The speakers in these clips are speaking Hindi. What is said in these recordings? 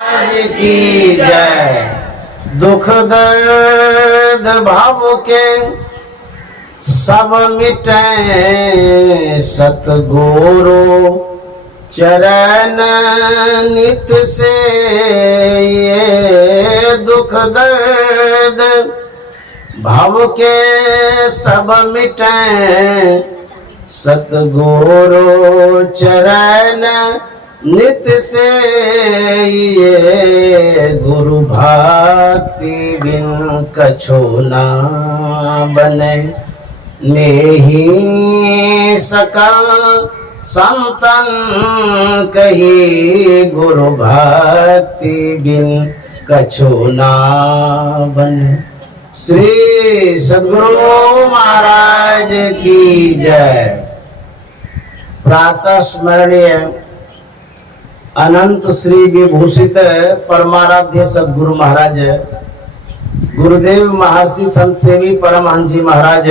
आज की जय। दुख दर्द भाव के सब मिटे सतगुरु चरण नित से। ये दुख दर्द भाव के सब मिटे सतगुरु चरण नित से। ये गुरु भक्ति बिन कछो ना बने। नेहि सकल संतन कही गुरु भक्ति बिन कछो ना बने। श्री सद्गुरु महाराज की जय। प्रातः स्मरणीय अनंत श्री विभूषित परमाराध्य सद्गुरु महाराज गुरुदेव महर्षि संत सेवी परमहंस जी महाराज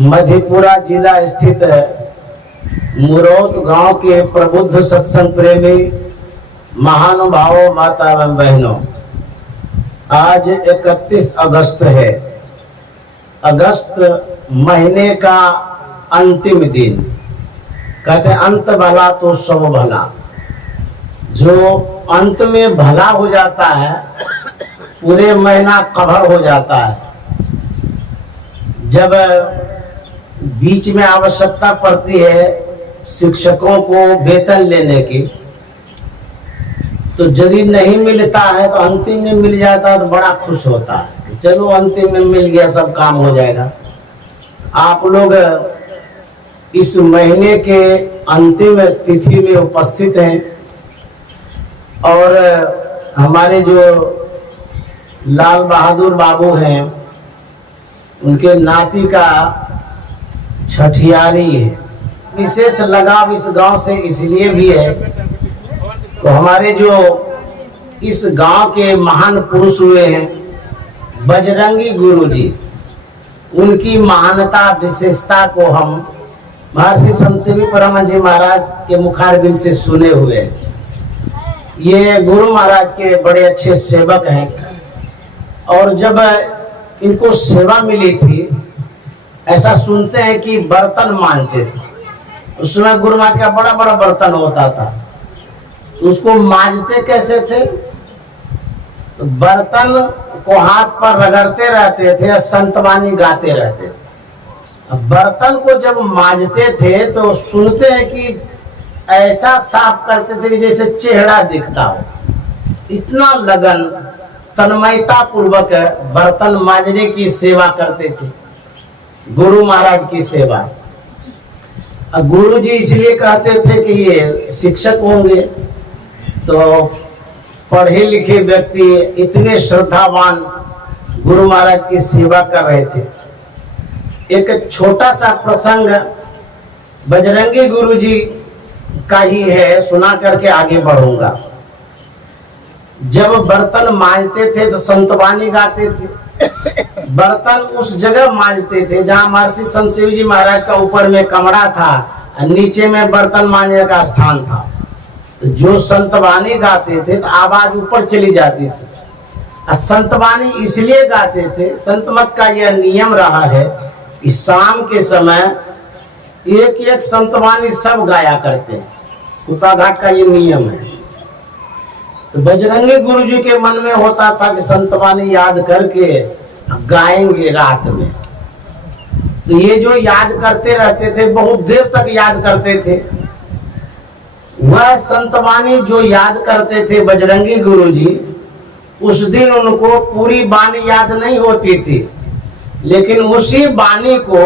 मधेपुरा जिला स्थित मुरौत गांव के प्रबुद्ध सत्संग प्रेमी महानुभावों माता एवं बहनों, आज 31 अगस्त है। अगस्त महीने का अंतिम दिन। कहते अंत भला तो सब भला। जो अंत में भला हो जाता है पूरे महीना कवर हो जाता है। जब बीच में आवश्यकता पड़ती है शिक्षकों को वेतन लेने की, तो यदि नहीं मिलता है तो अंतिम में मिल जाता है तो बड़ा खुश होता है। चलो अंतिम में मिल गया, सब काम हो जाएगा। आप लोग इस महीने के अंतिम तिथि में उपस्थित हैं और हमारे जो लाल बहादुर बाबू हैं उनके नाती का छठियारी है। विशेष लगाव इस गांव से इसलिए भी है तो हमारे जो इस गांव के महान पुरुष हुए हैं बजरंगी गुरु जी, उनकी महानता विशेषता को हम महर्षि संत सेवी परमहंस जी महाराज के मुखारबिंद से सुने हुए हैं। ये गुरु महाराज के बड़े अच्छे सेवक हैं और जब इनको सेवा मिली थी ऐसा सुनते हैं कि बर्तन मांजते थे। उस समय गुरु महाराज का बड़ा बड़ा बर्तन होता था, उसको मांजते कैसे थे? तो बर्तन को हाथ पर रगड़ते रहते थे, संतवानी गाते रहते थे। बर्तन को जब मांजते थे तो सुनते हैं कि ऐसा साफ करते थे जैसे चेहरा दिखता हो। इतना लगन तन्मयता पूर्वक बर्तन मांजने की सेवा करते थे, गुरु महाराज की सेवा। गुरु जी इसलिए कहते थे कि ये शिक्षक होंगे तो पढ़े लिखे व्यक्ति इतने श्रद्धावान गुरु महाराज की सेवा कर रहे थे। एक छोटा सा प्रसंग बजरंगी गुरु जी का ही है, सुना करके आगे बढ़ूंगा। जब बर्तन मांजते थे तो संतवानी गाते थे। बर्तन उस जगह मांजते थे जहां महर्षि संत सेवी जी महाराज का ऊपर में कमरा था, नीचे में बर्तन मांजने का स्थान था। जो संतवानी गाते थे तो आवाज ऊपर चली जाती थी। संतवानी इसलिए गाते थे, संत मत का यह नियम रहा है कि शाम के समय एक एक संतवानी सब गाया करते हैं। कुत्ता घाट का ये नियम है। तो बजरंगी गुरु जी के मन में होता था कि संतवानी याद करके गाएंगे रात में। तो ये जो याद करते रहते थे, बहुत देर तक याद करते थे। वह संतवानी जो याद करते थे बजरंगी गुरु जी, उस दिन उनको पूरी बानी याद नहीं होती थी, लेकिन उसी बानी को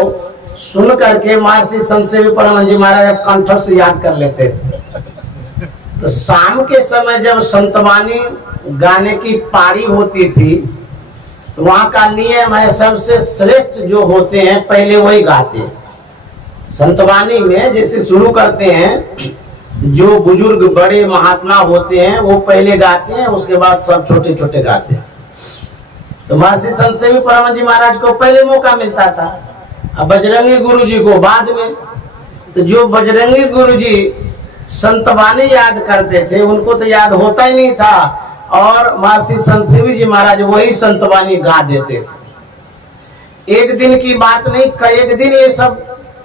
सुन करके महर्षि संत सेवी परमहंस जी महाराज कंठस्थ याद कर लेते थे। तो शाम के समय जब संतवानी गाने की पारी होती थी तो वहां का नियम है सबसे श्रेष्ठ जो होते हैं पहले वही गाते हैं। संतवानी में जैसे शुरू करते हैं, जो बुजुर्ग बड़े महात्मा होते हैं वो पहले गाते हैं, उसके बाद सब छोटे छोटे गाते हैं। तो महर्षि संत सेवी परमहंस जी महाराज को पहले मौका मिलता था, अब बजरंगी गुरु जी को बाद में। तो जो बजरंगी गुरु जी संतवानी याद करते थे, उनको तो याद होता ही नहीं था, और महर्षि संत शिव जी महाराज वही संतवानी गा देते थे। एक दिन की बात नहीं, कई दिन ये सब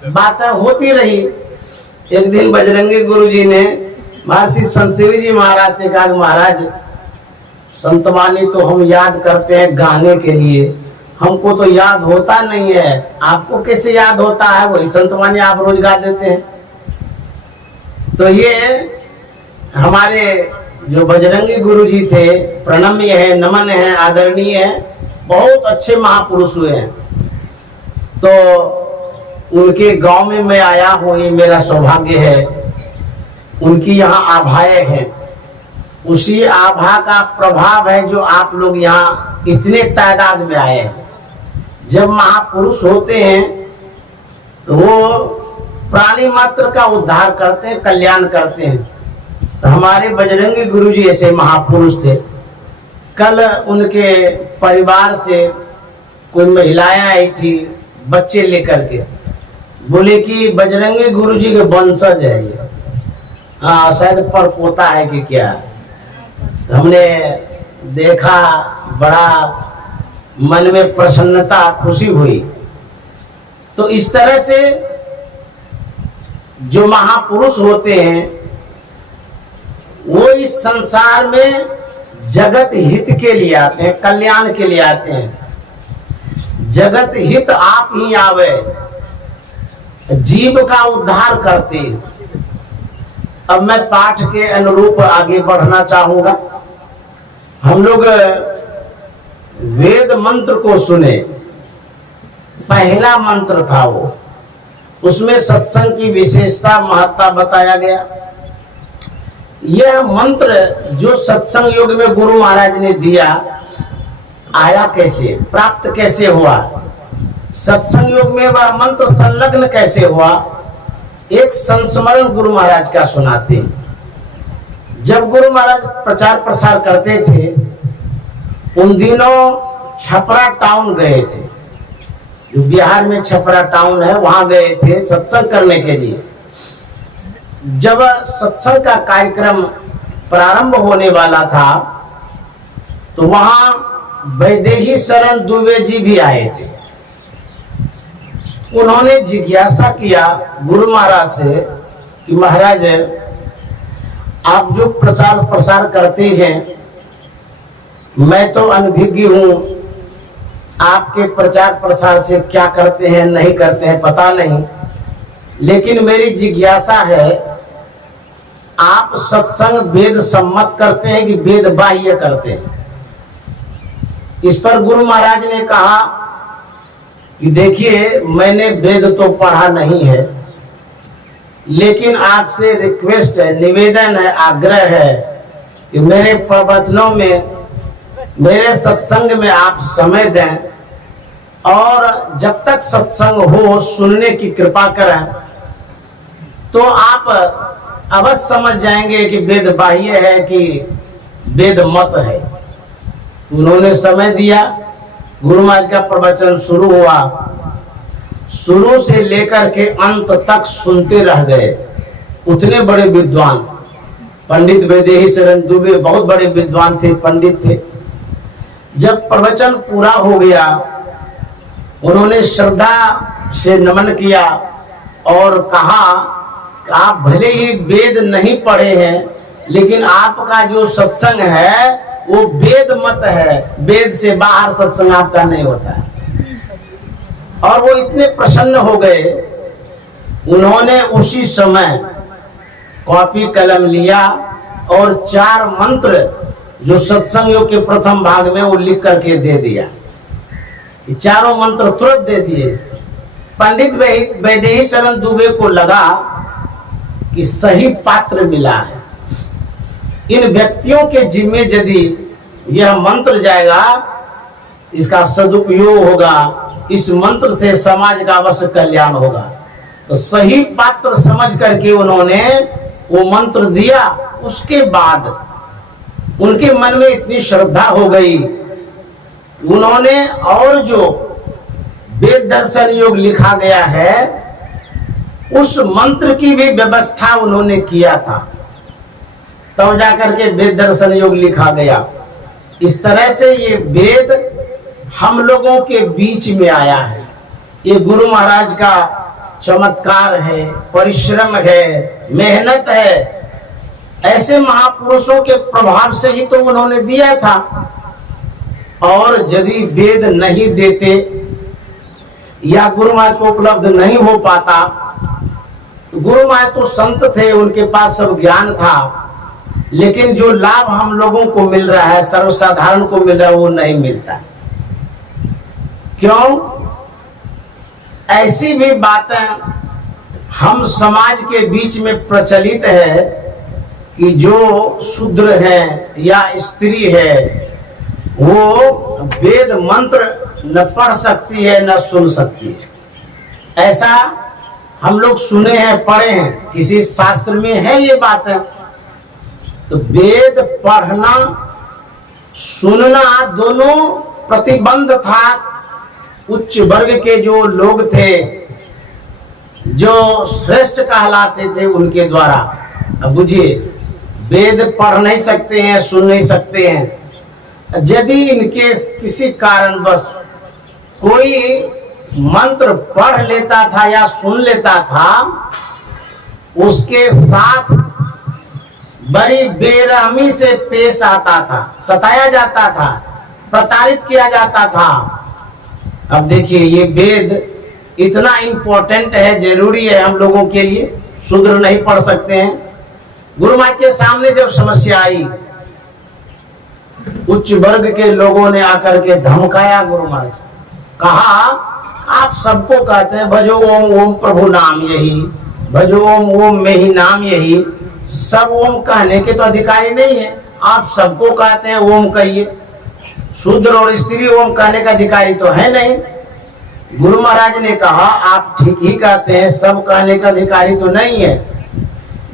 बातें होती रही। एक दिन बजरंगी गुरु जी ने महर्षि संत शिव जी महाराज से कहा, महाराज संतवानी तो हम याद करते हैं गाने के लिए, हमको तो याद होता नहीं है, आपको कैसे याद होता है? वही संतवानी आप रोज गा देते हैं। तो ये हमारे जो बजरंगी गुरु जी थे, प्रणम्य है, नमन है, आदरणीय है, बहुत अच्छे महापुरुष हुए हैं। तो उनके गांव में मैं आया हूँ, ये मेरा सौभाग्य है। उनकी यहाँ आभाएं हैं, उसी आभा का प्रभाव है जो आप लोग यहाँ इतने तादाद में आए हैं। जब महापुरुष होते हैं तो वो प्राणी मात्र का उद्धार करते हैं, कल्याण करते हैं। तो हमारे बजरंगी गुरु जी ऐसे महापुरुष थे। कल उनके परिवार से कोई महिलाएं आई थी बच्चे लेकर के, बोले कि बजरंगी गुरु जी के वंशज है ये, हाँ शायद परपोता है कि क्या। हमने देखा, बड़ा मन में प्रसन्नता, खुशी हुई। तो इस तरह से जो महापुरुष होते हैं वो इस संसार में जगत हित के लिए आते हैं, कल्याण के लिए आते हैं। जगत हित आप ही आवे, जीव का उद्धार करते। अब मैं पाठ के अनुरूप आगे बढ़ना चाहूंगा। हम लोग वेद मंत्र को सुने, पहला मंत्र था वो, उसमें सत्संग की विशेषता, महत्ता बताया गया। यह मंत्र जो सत्संग योग में गुरु महाराज ने दिया, आया कैसे, प्राप्त कैसे हुआ, सत्संग योग में वह मंत्र संलग्न कैसे हुआ, एक संस्मरण गुरु महाराज का सुनाते हैं। जब गुरु महाराज प्रचार प्रसार करते थे, उन दिनों छपरा टाउन गए थे, जो बिहार में छपरा टाउन है, वहां गए थे सत्संग करने के लिए। जब सत्संग का कार्यक्रम प्रारंभ होने वाला था तो वहां वैदेही शरण दुबे जी भी आए थे। उन्होंने जिज्ञासा किया गुरु महाराज से कि महाराज आप जो प्रचार प्रसार करते हैं, मैं तो अनभिज्ञ हूं, आपके प्रचार प्रसार से क्या करते हैं नहीं करते हैं पता नहीं, लेकिन मेरी जिज्ञासा है, आप सत्संग वेद सम्मत करते हैं कि वेद बाह्य करते हैं? इस पर गुरु महाराज ने कहा कि देखिए, मैंने वेद तो पढ़ा नहीं है, लेकिन आपसे रिक्वेस्ट है, निवेदन है, आग्रह है कि मेरे प्रवचनों में, मेरे सत्संग में आप समय दें, और जब तक सत्संग हो सुनने की कृपा करें, तो आप अवश्य समझ जाएंगे कि वेद बाह्य है कि वेद मत है। तो उन्होंने समय दिया, गुरु महाराज का प्रवचन शुरू हुआ, शुरू से लेकर के अंत तक सुनते रह गए। उतने बड़े विद्वान पंडित वैदेही शरण दुबे बहुत बड़े विद्वान थे, पंडित थे। जब प्रवचन पूरा हो गया, उन्होंने श्रद्धा से नमन किया और कहा कि आप भले ही वेद नहीं पढ़े हैं, लेकिन आपका जो सत्संग है वो वेद मत है, वेद से बाहर सत्संग आपका नहीं होता है। और वो इतने प्रसन्न हो गए, उन्होंने उसी समय कॉपी कलम लिया और 4 मंत्र जो सत्संग योग के प्रथम भाग में वो लिख करके दे दिया। ये चारों मंत्र तुरंत दे दिए। पंडित वैदेही शरण दुबे को लगा कि सही पात्र मिला है, इन व्यक्तियों के जिम्मे यदि यह मंत्र जाएगा, इसका सदुपयोग होगा, इस मंत्र से समाज का अवश्य कल्याण होगा। तो सही पात्र समझ करके उन्होंने वो मंत्र दिया। उसके बाद उनके मन में इतनी श्रद्धा हो गई, उन्होंने और जो वेद दर्शन योग लिखा गया है उस मंत्र की भी व्यवस्था उन्होंने किया था, तब जाकर के वेद दर्शन योग लिखा गया। इस तरह से ये वेद हम लोगों के बीच में आया है। ये गुरु महाराज का चमत्कार है, परिश्रम है, मेहनत है। ऐसे महापुरुषों के प्रभाव से ही तो उन्होंने दिया था। और यदि वेद नहीं देते या गुरु महाराज को उपलब्ध नहीं हो पाता, तो गुरु महाराज तो संत थे, उनके पास सब ज्ञान था, लेकिन जो लाभ हम लोगों को मिल रहा है, सर्वसाधारण को मिल रहा है, वो नहीं मिलता। क्यों? ऐसी भी बातें हम समाज के बीच में प्रचलित है कि जो शूद्र है या स्त्री है वो वेद मंत्र न पढ़ सकती है न सुन सकती है। ऐसा हम लोग सुने हैं, पढ़े हैं, किसी शास्त्र में है ये बात है। तो वेद पढ़ना सुनना दोनों प्रतिबंध था। उच्च वर्ग के जो लोग थे, जो श्रेष्ठ कहलाते थे, उनके द्वारा। अब बुझिए, वेद पढ़ नहीं सकते हैं, सुन नहीं सकते हैं। यदि इनके किसी कारणवश कोई मंत्र पढ़ लेता था या सुन लेता था, उसके साथ बड़ी बेरहमी से पेश आता था, सताया जाता था, प्रताड़ित किया जाता था। अब देखिए, ये वेद इतना इंपॉर्टेंट है, जरूरी है हम लोगों के लिए। शूद्र नहीं पढ़ सकते हैं। गुरु महाराज के सामने जब समस्या आई, उच्च वर्ग के लोगों ने आकर के धमकाया गुरु महाराज, कहा आप सबको कहते हैं भजो ओम ओम प्रभु नाम यही, भजो ओम ओम में ही नाम यही। सब ओम कहने के तो अधिकारी नहीं है, आप सबको कहते हैं ओम कहिए। शूद्र और स्त्री ओम कहने का अधिकारी तो है नहीं। गुरु महाराज ने कहा आप ठीक ही कहते हैं, सब कहने का अधिकारी तो नहीं है।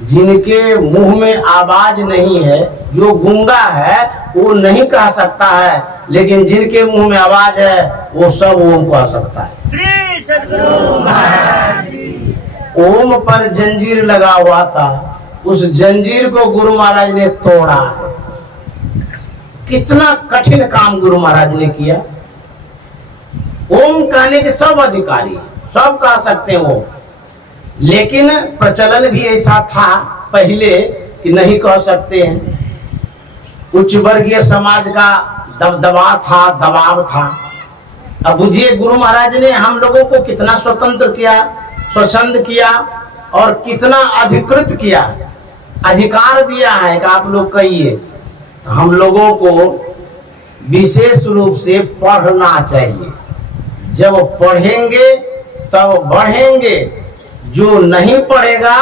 जिनके मुंह में आवाज नहीं है, जो गूंगा है वो नहीं कह सकता है, लेकिन जिनके मुंह में आवाज है वो सब ओम कह सकता है। श्री सद्गुरु महाराज ओम पर जंजीर लगा हुआ था, उस जंजीर को गुरु महाराज ने तोड़ा। कितना कठिन काम गुरु महाराज ने किया। ओम कहने के सब अधिकारी, सब कह सकते हैं वो, लेकिन प्रचलन भी ऐसा था पहले कि नहीं कह सकते हैं। उच्च वर्गीय समाज का दबदबा था, दबाव था। अब बुझिए, गुरु महाराज ने हम लोगों को कितना स्वतंत्र किया, स्वच्छंद किया और कितना अधिकृत किया, अधिकार दिया है कि आप लोग कहिए। हम लोगों को विशेष रूप से पढ़ना चाहिए। जब पढ़ेंगे तब बढ़ेंगे। जो नहीं पढ़ेगा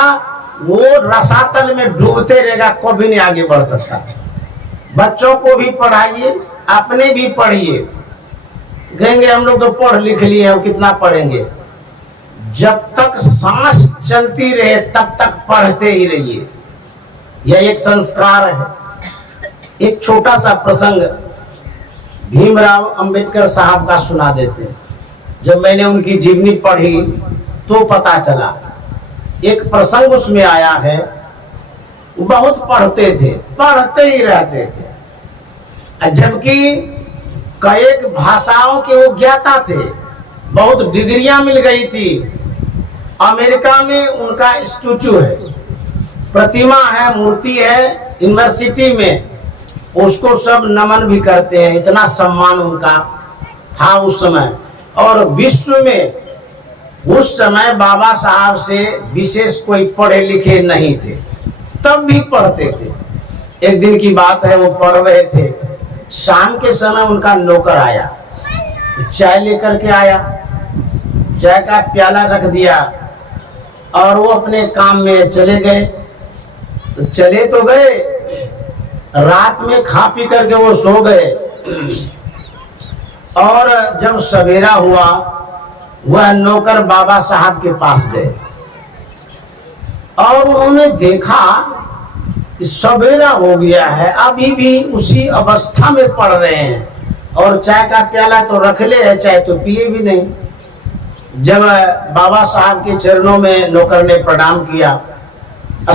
वो रसातल में डूबते रहेगा, कभी नहीं आगे बढ़ सकता। बच्चों को भी पढ़ाइए, अपने भी पढ़िए। कहेंगे हम लोग तो पढ़ लिख लिए, हम कितना पढ़ेंगे। जब तक सांस चलती रहे तब तक पढ़ते ही रहिए। यह एक संस्कार है। एक छोटा सा प्रसंग भीमराव अंबेडकर साहब का सुना देते हैं। जब मैंने उनकी जीवनी पढ़ी तो पता चला, एक प्रसंग उसमें आया है। वो बहुत पढ़ते थे, पढ़ते ही रहते थे, जबकि कई भाषाओं के वो ज्ञाता थे। बहुत डिग्रियां मिल गई थी। अमेरिका में उनका स्टैचू है, प्रतिमा है, मूर्ति है यूनिवर्सिटी में। उसको सब नमन भी करते हैं, इतना सम्मान उनका था उस समय। और विश्व में उस समय बाबा साहब से विशेष कोई पढ़े लिखे नहीं थे, तब भी पढ़ते थे। एक दिन की बात है, वो पढ़ रहे थे। शाम के समय उनका नौकर आया, चाय लेकर के आया, चाय का प्याला रख दिया और वो अपने काम में चले गए। तो चले तो गए, रात में खा पी करके वो सो गए। और जब सवेरा हुआ, वह नौकर बाबा साहब के पास गए और उन्होंने देखा कि सवेरा हो गया है, अभी भी उसी अवस्था में पड़ रहे हैं और चाय का प्याला तो रख ले है, चाय तो पिए भी नहीं। जब बाबा साहब के चरणों में नौकर ने प्रणाम किया,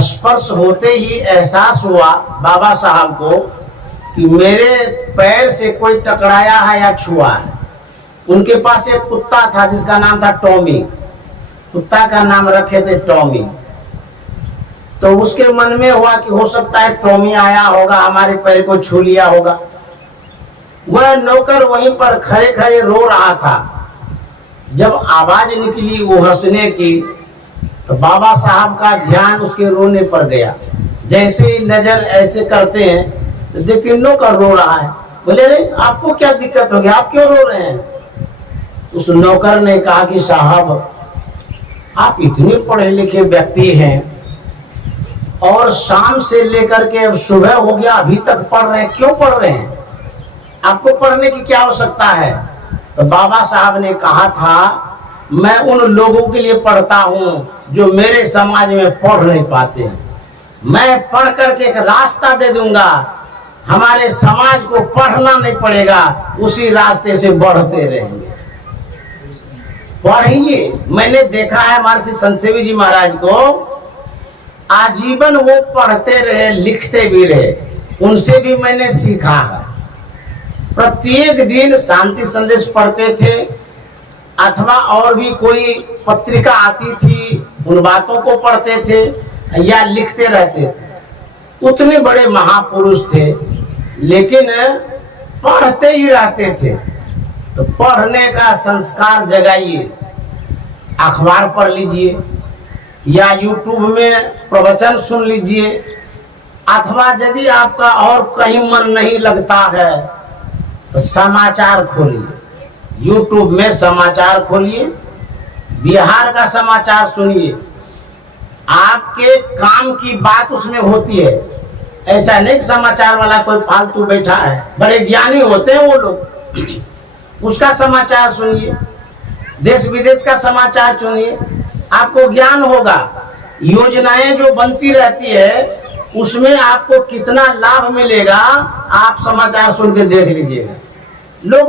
स्पर्श होते ही एहसास हुआ बाबा साहब को कि मेरे पैर से कोई टकराया है या छुआ है। उनके पास एक कुत्ता था जिसका नाम था टॉमी, कुत्ता का नाम रखे थे टॉमी। तो उसके मन में हुआ कि हो सकता है टॉमी आया होगा, हमारे पैर को छू लिया होगा। वह नौकर वहीं पर खड़े खड़े रो रहा था। जब आवाज निकली वो हंसने की, तो बाबा साहब का ध्यान उसके रोने पर गया। जैसे ही नजर ऐसे करते हैं तो देखते नौकर रो रहा है। बोले अरे आपको क्या दिक्कत हो गया, आप क्यों रो रहे हैं? उस नौकर ने कहा कि साहब आप इतने पढ़े लिखे व्यक्ति हैं और शाम से लेकर के अब सुबह हो गया अभी तक पढ़ रहे हैं, क्यों पढ़ रहे हैं? आपको पढ़ने की क्या आवश्यकता है? तो बाबा साहब ने कहा था मैं उन लोगों के लिए पढ़ता हूं जो मेरे समाज में पढ़ नहीं पाते हैं। मैं पढ़ करके एक रास्ता दे दूंगा, हमारे समाज को पढ़ना नहीं पड़ेगा, उसी रास्ते से बढ़ते रहेंगे। पढ़िए। मैंने देखा है महर्षि संत सेवी जी महाराज को, आजीवन वो पढ़ते रहे, लिखते भी रहे। उनसे भी मैंने सीखा है। प्रत्येक दिन शांति संदेश पढ़ते थे अथवा और भी कोई पत्रिका आती थी उन बातों को पढ़ते थे या लिखते रहते थे। उतने बड़े महापुरुष थे लेकिन पढ़ते ही रहते थे। तो पढ़ने का संस्कार जगाइए, अखबार पढ़ लीजिए या यूट्यूब में प्रवचन सुन लीजिए, अथवा यदि आपका और कहीं मन नहीं लगता है तो समाचार खोलिए। यूट्यूब में समाचार खोलिए, बिहार का समाचार सुनिए, आपके काम की बात उसमें होती है। ऐसा नहीं कि समाचार वाला कोई फालतू बैठा है, बड़े ज्ञानी होते हैं वो लोग। उसका समाचार सुनिए, देश विदेश का समाचार सुनिए, आपको ज्ञान होगा। योजनाएं जो बनती रहती है उसमें आपको कितना लाभ मिलेगा आप समाचार सुन के देख लीजिएगा। लोग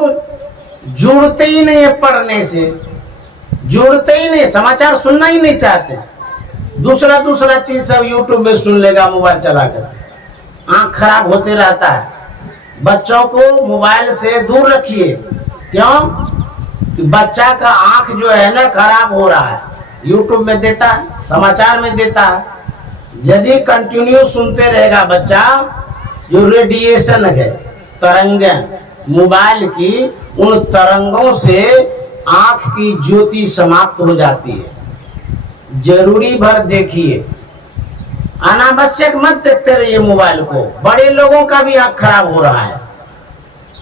जुड़ते ही नहीं है, पढ़ने से जुड़ते ही नहीं, समाचार सुनना ही नहीं चाहते। दूसरा चीज सब यूट्यूब में सुन लेगा मोबाइल चलाकर, आंख खराब होते रहता है। बच्चों को मोबाइल से दूर रखिए। क्यों? कि बच्चा का आंख जो है ना खराब हो रहा है, यूट्यूब में देता है, समाचार में देता है। यदि कंटिन्यू सुनते रहेगा बच्चा, जो रेडिएशन है, तरंगें मोबाइल की, उन तरंगों से आंख की ज्योति समाप्त हो जाती है। जरूरी भर देखिए, अनावश्यक मत देखते रहिए मोबाइल को। बड़े लोगों का भी आंख खराब हो रहा है।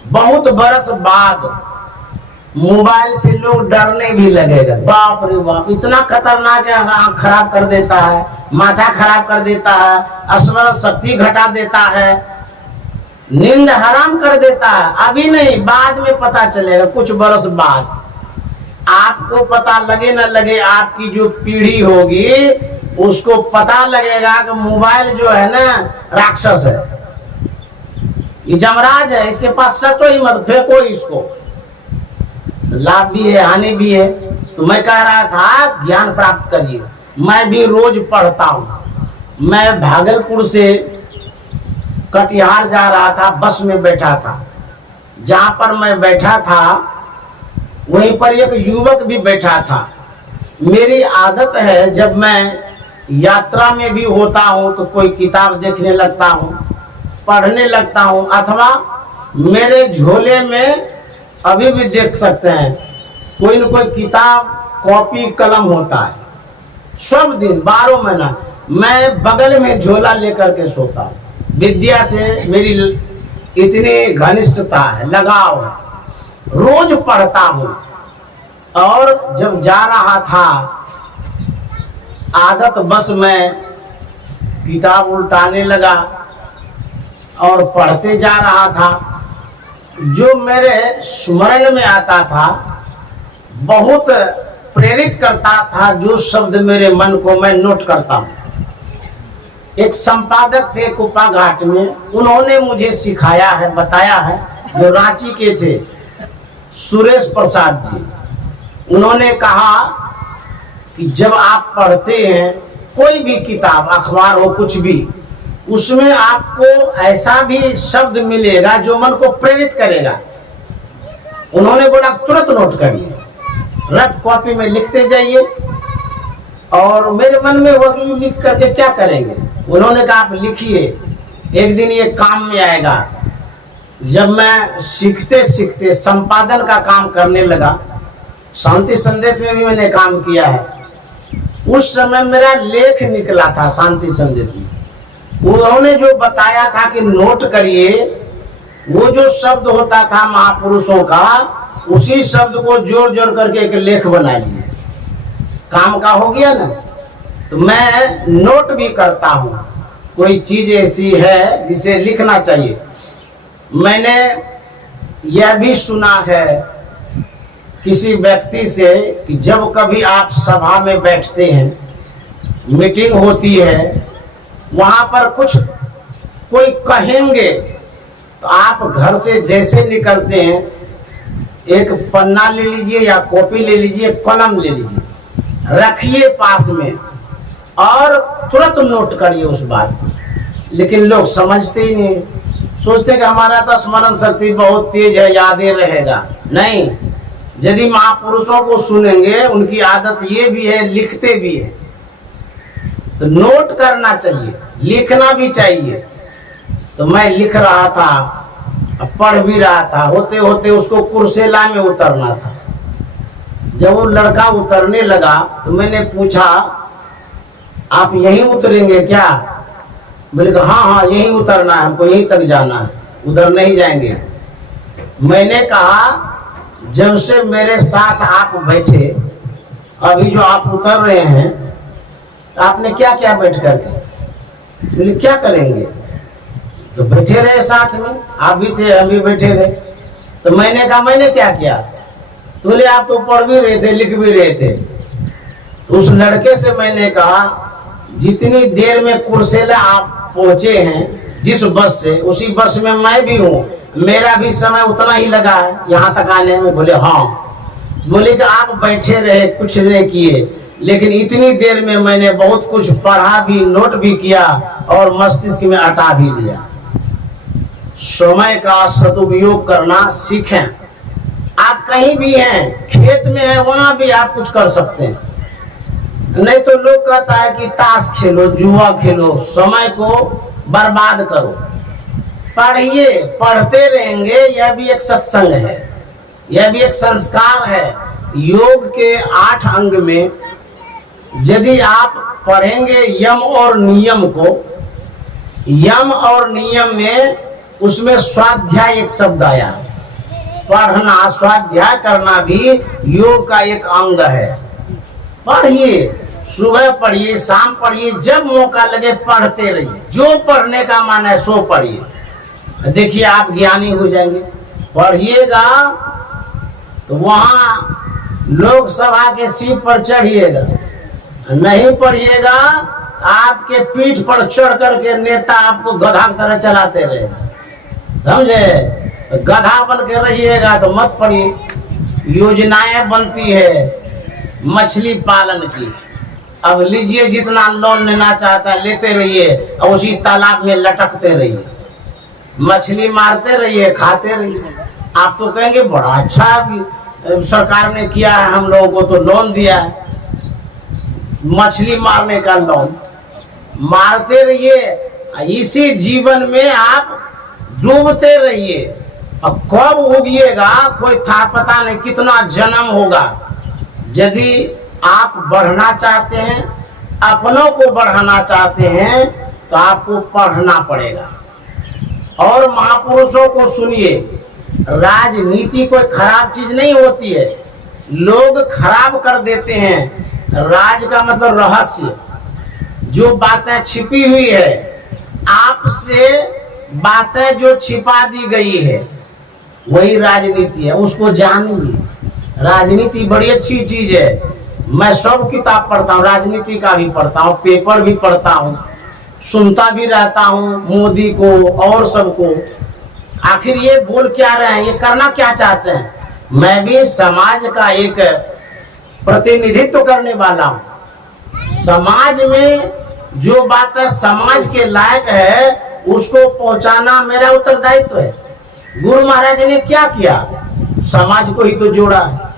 बहुत बरस बाद मोबाइल से लोग डरने भी लगेगा। बाप रे बाप, इतना खतरनाक है, आंख खराब कर देता है, माथा खराब कर देता है, स्मरण शक्ति घटा देता है, नींद हराम कर देता है। अभी नहीं, बाद में पता चलेगा, कुछ बरस बाद। आपको पता लगे न लगे, आपकी जो पीढ़ी होगी उसको पता लगेगा कि मोबाइल जो है ना राक्षस है, ये जमराज है, इसके पास सटो ही मत, फेंको इसको। लाभ भी है, हानि भी है। तो मैं कह रहा था ज्ञान प्राप्त करिए। मैं भी रोज पढ़ता हूँ। मैं भागलपुर से कटिहार जा रहा था, बस में बैठा था। जहां पर मैं बैठा था वहीं पर एक युवक भी बैठा था। मेरी आदत है जब मैं यात्रा में भी होता हूँ तो कोई किताब देखने लगता हूँ, पढ़ने लगता हूँ, अथवा मेरे झोले में अभी भी देख सकते हैं कोई न कोई किताब, कॉपी, कलम होता है। सब दिन 12 महीना मैं बगल में झोला लेकर के सोता हूँ। विद्या से मेरी इतनी घनिष्ठता है, लगाव है, रोज पढ़ता हूँ। और जब जा रहा था आदत बस में किताब उल्टाने लगा और पढ़ते जा रहा था। जो मेरे स्मरण में आता था, बहुत प्रेरित करता था, जो शब्द मेरे मन को मैं नोट करता हूँ। एक संपादक थे कुप्पा घाट में, उन्होंने मुझे सिखाया है, बताया है, जो रांची के थे, सुरेश प्रसाद जी। उन्होंने कहा कि जब आप पढ़ते हैं कोई भी किताब, अखबार हो, कुछ भी, उसमें आपको ऐसा भी शब्द मिलेगा जो मन को प्रेरित करेगा। उन्होंने बोला तुरंत नोट करिए, रफ कॉपी में लिखते जाइए। और मेरे मन में हुआ कि लिख करके क्या करेंगे। उन्होंने कहा आप लिखिए, एक दिन ये काम में आएगा। जब मैं सीखते सीखते संपादन का काम करने लगा, शांति संदेश में भी मैंने काम किया है, उस समय मेरा लेख निकला था शांति संदेश में। उन्होंने जो बताया था कि नोट करिए, वो जो शब्द होता था महापुरुषों का, उसी शब्द को जोड़ जोड़ करके एक लेख बना लिए। काम का हो गया ना। तो मैं नोट भी करता हूँ, कोई चीज ऐसी है जिसे लिखना चाहिए। मैंने यह भी सुना है किसी व्यक्ति से कि जब कभी आप सभा में बैठते हैं, मीटिंग होती है, वहां पर कुछ कोई कहेंगे तो आप घर से जैसे निकलते हैं, एक पन्ना ले लीजिए या कॉपी ले लीजिए, कलम ले लीजिए, रखिए पास में और तुरंत नोट करिए उस बात को। लेकिन लोग समझते ही नहीं, सोचते कि हमारा तो स्मरण शक्ति बहुत तेज है, यादें रहेगा। नहीं, यदि महापुरुषों को सुनेंगे, उनकी आदत ये भी है, लिखते भी है। तो नोट करना चाहिए, लिखना भी चाहिए। तो मैं लिख रहा था, पढ़ भी रहा था, होते होते उसको कुर्सेला में उतरना था। जब वो लड़का उतरने लगा तो मैंने पूछा आप यहीं उतरेंगे क्या? बोले हाँ हाँ यहीं उतरना है, हमको यहीं तक जाना है, उधर नहीं जाएंगे। मैंने कहा जब से मेरे साथ आप बैठे, अभी जो आप उतर रहे हैं, आपने क्या क्या बैठ करके? बोले क्या करेंगे? तो बैठे रहे साथ में, आप भी थे, हम भी बैठे रहे। तो मैंने कहा मैंने क्या किया? तो बोले आप तो पढ़ भी रहे थे, लिख भी रहे थे। तो उस लड़के से मैंने कहा जितनी देर में कुर्सेला आप पहुंचे हैं जिस बस से, उसी बस में मैं भी हूँ, मेरा भी समय उतना ही लगा है यहाँ तक आने में। बोले हाँ। बोले कि आप बैठे रहे, कुछ नहीं किए, लेकिन इतनी देर में मैंने बहुत कुछ पढ़ा भी, नोट भी किया और मस्तिष्क में अटा भी लिया। समय का सदुपयोग करना सीखें। आप कहीं भी हैं, खेत में हैं, वहां भी आप कुछ कर सकते हैं। नहीं तो लोग कहता है कि ताश खेलो, जुआ खेलो, समय को बर्बाद करो। पढ़िए, पढ़ते रहेंगे, यह भी एक सत्संग है, यह भी एक संस्कार है। योग के 8 अंग में यदि आप पढ़ेंगे यम और नियम को, यम और नियम में उसमें स्वाध्याय एक शब्द आया। पढ़ना, स्वाध्याय करना भी योग का एक अंग है। पढ़िए, सुबह पढ़िए, शाम पढ़िए, जब मौका लगे पढ़ते रहिए। जो पढ़ने का मन है सो पढ़िए, देखिए आप ज्ञानी हो जाएंगे। पढ़िएगा तो वहां लोकसभा के सीट पर चढ़िएगा, नहीं पढ़िएगा आपके पीठ पर चढ़ करके नेता आपको गधा की तरह चलाते रहेगा। समझे? गधा बन के रहिएगा तो मत पढ़िए। योजनाएं बनती है मछली पालन की, अब लीजिए, जितना लोन लेना चाहता है लेते रहिए और उसी तालाब में लटकते रहिए, मछली मारते रहिए, खाते रहिए। आप तो कहेंगे बड़ा अच्छा सरकार ने किया है, हम लोगों को तो लोन दिया है, मछली मारने का लोन। मारते रहिए, इसी जीवन में आप डूबते रहिए। अब कब उगिएगा कोई था पता नहीं, कितना जन्म होगा। यदि आप बढ़ना चाहते हैं, अपनों को बढ़ाना चाहते हैं, तो आपको पढ़ना पड़ेगा। और महापुरुषों को सुनिए। राजनीति कोई खराब चीज नहीं होती है, लोग खराब कर देते हैं। राज का मतलब रहस्य, जो बातें छिपी हुई है, आपसे बातें जो छिपा दी गई है, वही राजनीति है, उसको जानिए। राजनीति बड़ी अच्छी चीज है। मैं सब किताब पढ़ता हूँ, राजनीति का भी पढ़ता हूँ, पेपर भी पढ़ता हूँ, सुनता भी रहता हूँ मोदी को और सबको। आखिर ये बोल क्या रहे हैं, ये करना क्या चाहते हैं। मैं भी समाज का एक प्रतिनिधित्व करने वाला हूं। समाज में जो बात है समाज के लायक है उसको पहुंचाना मेरा उत्तरदायित्व है। गुरु महाराज ने क्या किया? समाज को ही तो जोड़ा है।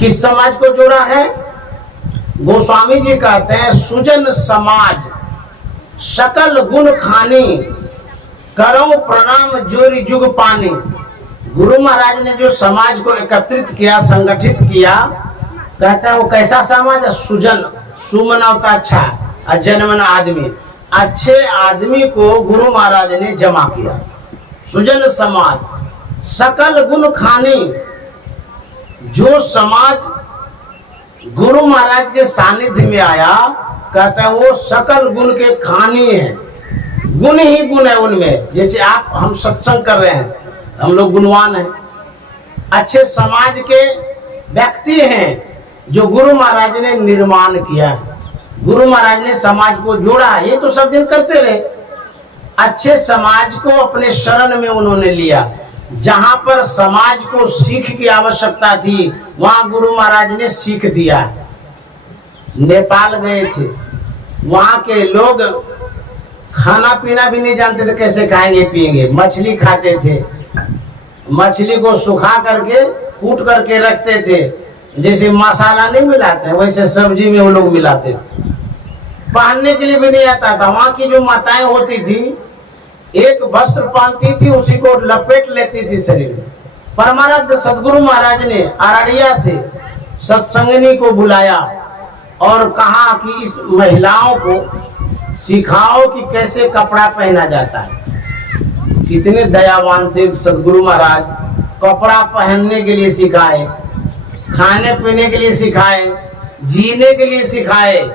किस समाज को जोड़ा है? गोस्वामी जी कहते हैं सुजन समाज सकल गुण खानी करो प्रणाम जोरी जुग पानी। गुरु महाराज ने जो समाज को एकत्रित किया, संगठित किया, कहता है वो कैसा समाज है? सुजन, सुमन होता अच्छा और जनमन आदमी, अच्छे आदमी को गुरु महाराज ने जमा किया। सुजन समाज सकल गुण खानी। जो समाज गुरु महाराज के सानिध्य में आया, कहता है वो सकल गुण के खानी है। गुण ही गुण है उनमें। जैसे आप हम सत्संग कर रहे हैं, हम लोग गुणवान हैं, अच्छे समाज के व्यक्ति हैं जो गुरु महाराज ने निर्माण किया है। गुरु महाराज ने समाज को जोड़ा है। ये तो सब दिन करते रहे। अच्छे समाज को अपने शरण में उन्होंने लिया। जहां पर समाज को सीख की आवश्यकता थी वहां गुरु महाराज ने सीख दिया। नेपाल गए थे, वहां के लोग खाना पीना भी नहीं जानते थे, कैसे खाएंगे पिएंगे। मछली खाते थे, मछली को सुखा करके कूट करके रखते थे। जैसे मसाला नहीं मिलाते वैसे सब्जी में वो लोग मिलाते थे। पहनने के लिए भी नहीं आता था। वहां की जो माताएं होती थी एक वस्त्र पहनती थी, उसी को लपेट लेती थी शरीर में। परमानंद सदगुरु महाराज ने अररिया से सत्संगनी को बुलाया और कहा कि इस महिलाओं को सिखाओ कि कैसे कपड़ा पहना जाता है। कितने दयावान थे सदगुरु महाराज। कपड़ा पहनने के लिए सिखाए, खाने पीने के लिए सिखाए, जीने के लिए सिखाए।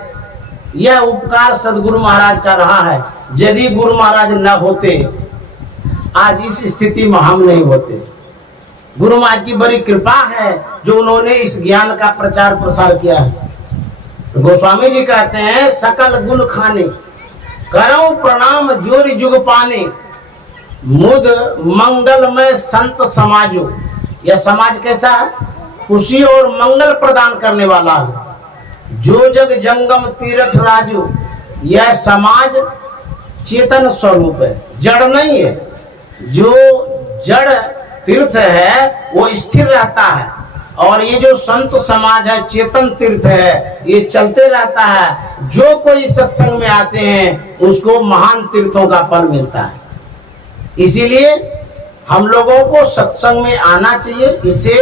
यह उपकार सदगुरु महाराज का रहा है। यदि गुरु महाराज न होते आज इस स्थिति में हम नहीं होते। गुरु महाराज की बड़ी कृपा है जो उन्होंने इस ज्ञान का प्रचार प्रसार किया है। तो गोस्वामी जी कहते हैं सकल गुण खाने करो प्रणाम जोरी जुग पाने मुद मंगलमय संत समाजो। यह समाज कैसा है? खुशी और मंगल प्रदान करने वाला है। जो जग जंगम तीर्थ राजू। यह समाज चेतन स्वरूप है, जड़ नहीं है। जो जड़ तीर्थ है वो स्थिर रहता है और ये जो संत समाज है चेतन तीर्थ है, ये चलते रहता है। जो कोई सत्संग में आते हैं उसको महान तीर्थों का फल मिलता है। इसीलिए हम लोगों को सत्संग में आना चाहिए। इससे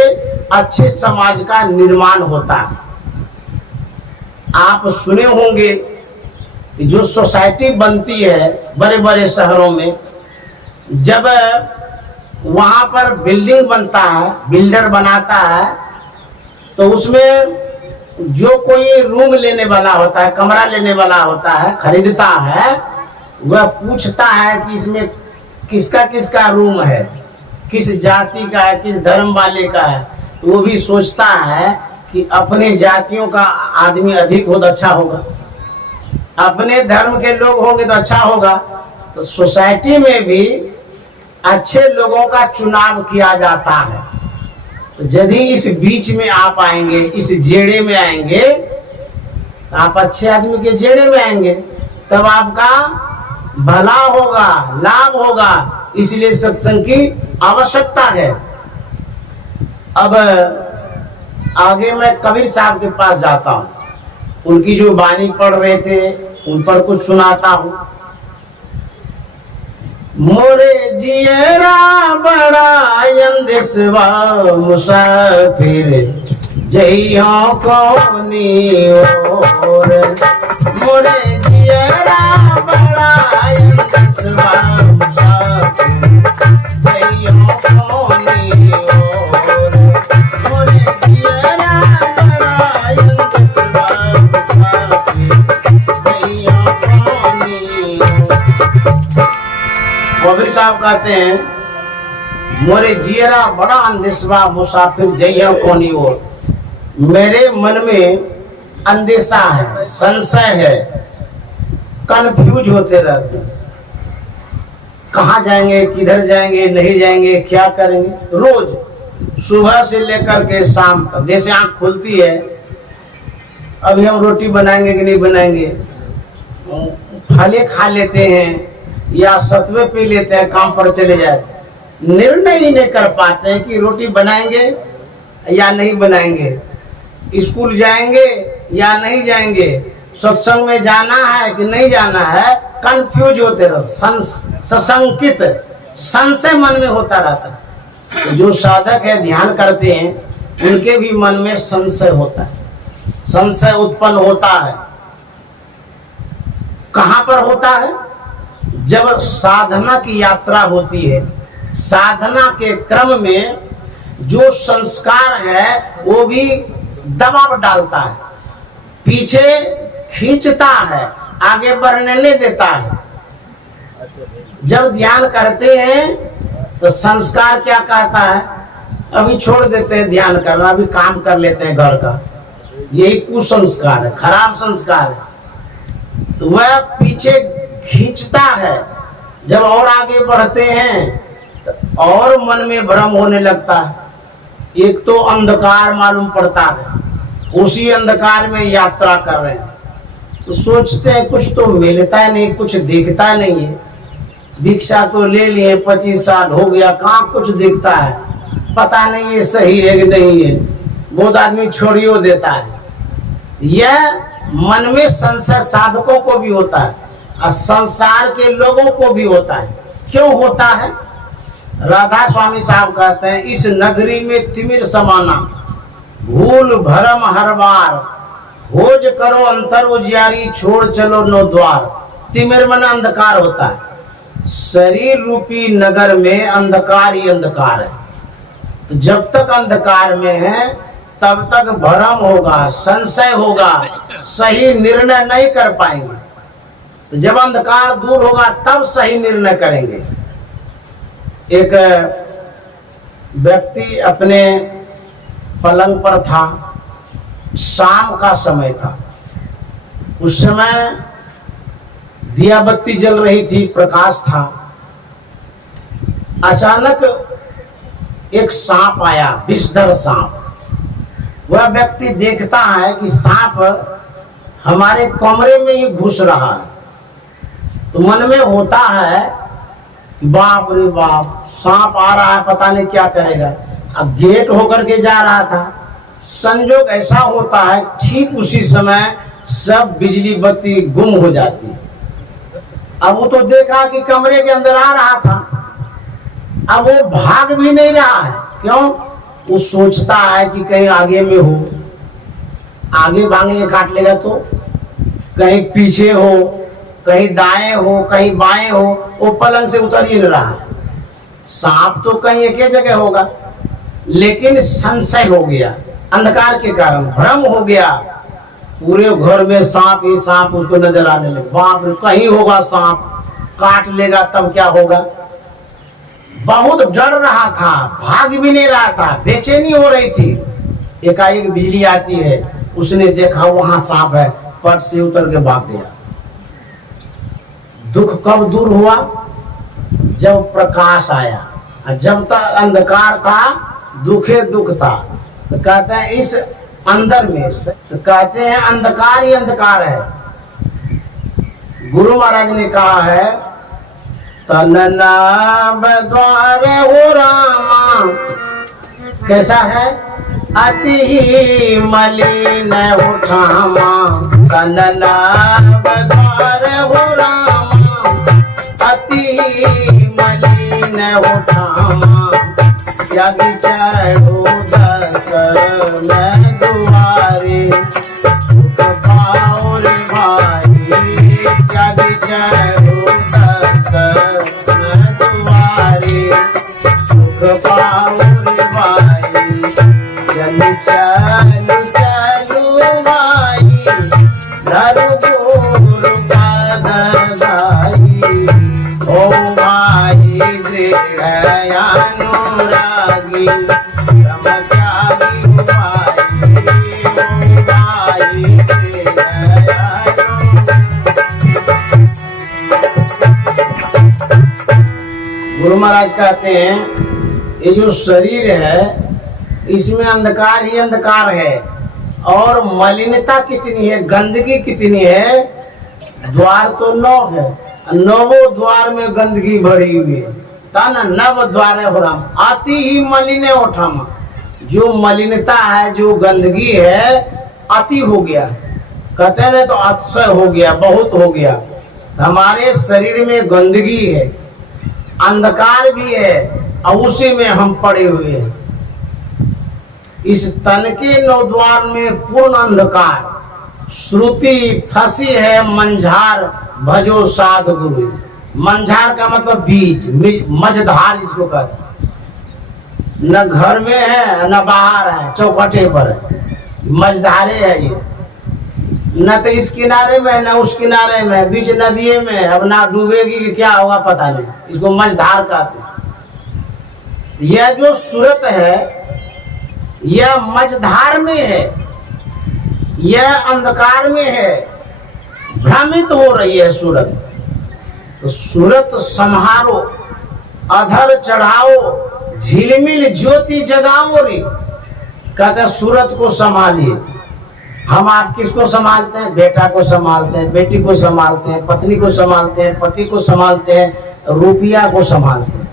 अच्छे समाज का निर्माण होता है। आप सुने होंगे कि जो सोसाइटी बनती है बड़े बड़े शहरों में, जब वहां पर बिल्डिंग बनता है, बिल्डर बनाता है, तो उसमें जो कोई रूम लेने वाला होता है, कमरा लेने वाला होता है, खरीदता है, वह पूछता है कि इसमें किसका किसका रूम है, किस जाति का है, किस धर्म वाले का है। वो भी सोचता है कि अपने जातियों का आदमी अधिक हो तो अच्छा होगा, अपने धर्म के लोग होंगे तो अच्छा होगा। तो सोसाइटी में भी अच्छे लोगों का चुनाव किया जाता है। तो यदि इस बीच में आप आएंगे, इस जेड़े में आएंगे, तो आप अच्छे आदमी के जेड़े में आएंगे, तब आपका भला होगा, लाभ होगा। इसलिए सत्संग की आवश्यकता है। अब आगे मैं कबीर साहब के पास जाता हूँ, उनकी जो वाणी पढ़ रहे थे उन पर कुछ सुनाता हूँ। मोरे जियरा बड़ा अंदेशवा मुसाफिर जइयो कोनी ओर। मोरे जियरा बड़ा अंदेशवा मुसाफिर जइयो कोनी ओर। मोरे जियरा बड़ा अंदेशवा मुसाफिर जइयो कोनी ओर। कबीर साहब कहते हैं मोरे जियरा बड़ा अंदेशवा मुसाफिर जइयो कोनी ओर। मेरे मन में अंदेशा है, संशय है, कंफ्यूज होते रहते, कहाँ जाएंगे, किधर जाएंगे, नहीं जाएंगे, क्या करेंगे। रोज सुबह से लेकर के शाम तक, जैसे आंख खुलती है, अभी हम रोटी बनाएंगे कि नहीं बनाएंगे, फले खा लेते हैं या सत्वे पी लेते हैं, काम पर चले जाते, निर्णय ही नहीं कर पाते हैं कि रोटी बनाएंगे या नहीं बनाएंगे, स्कूल जाएंगे या नहीं जाएंगे, सत्संग में जाना है कि नहीं जाना है, कंफ्यूज होते रहते, सशंकित संशय मन में होता रहता है। जो साधक है, ध्यान करते हैं, उनके भी मन में संशय होता है, संशय उत्पन्न होता है। कहां पर होता है? जब साधना की यात्रा होती है, साधना के क्रम में जो संस्कार है वो भी दबाव डालता है, पीछे खींचता है, आगे बढ़ने नहीं देता है। जब ध्यान करते हैं तो संस्कार क्या कहता है, अभी छोड़ देते हैं ध्यान करना, अभी काम कर लेते हैं घर का, यही कुसंस्कार है, खराब संस्कार है। तो वह पीछे खींचता है। जब और आगे बढ़ते हैं तो और मन में भ्रम होने लगता है, एक तो अंधकार मालूम पड़ता है, उसी अंधकार में यात्रा कर रहे हैं, तो सोचते हैं कुछ तो मिलता है नहीं, कुछ दिखता नहीं है, दीक्षा तो ले लिए 25 साल हो गया, कहाँ कुछ दिखता है, पता नहीं है सही है कि नहीं है, बहुत आदमी छोड़ियो देता है। यह मन में संशय साधकों को भी होता है और संसार के लोगों को भी होता है। क्यों होता है? राधा स्वामी साहब कहते हैं, इस नगरी में तिमिर समाना, भूल भरम हर बार, खोज करो अंतर उजियारी, छोड़ चलो नो द्वार। तिमिर मन अंधकार होता है, शरीर रूपी नगर में अंधकार ही अंधकार है। तो जब तक अंधकार में है तब तक भ्रम होगा, संशय होगा, सही निर्णय नहीं कर पाएंगे। तो जब अंधकार दूर होगा तब सही निर्णय करेंगे। एक व्यक्ति अपने पलंग पर था, शाम का समय था, उस समय दिया बत्ती जल रही थी, प्रकाश था। अचानक एक सांप आया, विषधर सांप। वह व्यक्ति देखता है कि सांप हमारे कमरे में ही घुस रहा है, तो मन में होता है कि बाप रे बाप, सांप आ रहा है, पता नहीं क्या करेगा। अब गेट होकर के जा रहा था, संजोग ऐसा होता है ठीक उसी समय सब बिजली बत्ती गुम हो जाती है। अब वो तो देखा कि कमरे के अंदर आ रहा था, अब वो भाग भी नहीं रहा है। क्यों? वो सोचता है कि कहीं आगे में हो, आगे भागेंगे काट लेगा तो, कहीं पीछे हो, कहीं दाएं हो, कहीं बाएं हो, वो पलंग से उतर ही नहीं रहा है। सांप तो कहीं एक ही जगह होगा, लेकिन संशय हो गया, अंधकार के कारण भ्रम हो गया। पूरे घर में सांप ही सांप उसको नजर आने लगे। बाप रे, कहीं होगा सांप, काट लेगा तब क्या होगा। बहुत डर रहा था, भाग भी नहीं रहा था, बेचैनी हो रही थी। एकाएक बिजली आती है, उसने देखा वहां सांप है, पट से उतर के भाग गया। दुख कब दूर हुआ? जब प्रकाश आया। जब तक अंधकार था, दुखे दुख था। तो कहते हैं इस अंदर में, तो कहते हैं अंधकार ही अंधकार है। गुरु महाराज ने कहा है, तनना द्वार हो रामा, कैसा है? अति ही मलिन उठामा, तनना द्वार हो रामा, अति ही मलिन उठामा, जग चढ़ो दस में दुआरे, सुख पाओ रे भाई, जग चढ़ो दस में दुआरे, सुख पाओ रे भाई, चल चलू चलू भाई, धर गुरु पद दाई, ओ भाई दृढ़ अनुरागी, ब्रह्मचारी भाई, ओ भाई दृढ़ गुरु महाराज कहते हैं, ये जो शरीर है इसमें अंधकार ही अंधकार है। और मलिनता कितनी है, गंदगी कितनी है। द्वार तो 9 है, 9 द्वार में गंदगी भरी हुई है। तना नव द्वार हो रहा आती ही मलिने उठामा। जो मलिनता है, जो गंदगी है, अति हो गया। कहते हैं तो अतिशय हो गया, बहुत हो गया। हमारे शरीर में गंदगी है, अंधकार भी है, और उसी में हम पड़े हुए हैं। इस तन के 9 द्वार में पूर्ण अंधकार। श्रुति फंसी है मंझार, भजो साध गुरु। मंझार का मतलब बीच, मझधार इसको कहते हैं। न घर में है न बाहर है, चौखटे पर है, मझधारे है ये। न तो इस किनारे में न उस किनारे में, बीच नदिये में। अब ना डूबेगी कि क्या होगा पता नहीं, इसको मझधार कहते हैं। यह जो सूरत है यह मझधार में है, यह अंधकार में है, भ्रमित हो रही है सूरत। तो सूरत संहारो, अधर चढ़ाओ, झिलमिल ज्योति जगाओ रे। कहते हैं सूरत को संभालिए। हम आप किसको संभालते हैं? बेटा को संभालते हैं, बेटी को संभालते हैं, पत्नी को संभालते हैं, पति को संभालते हैं, रुपया को संभालते हैं।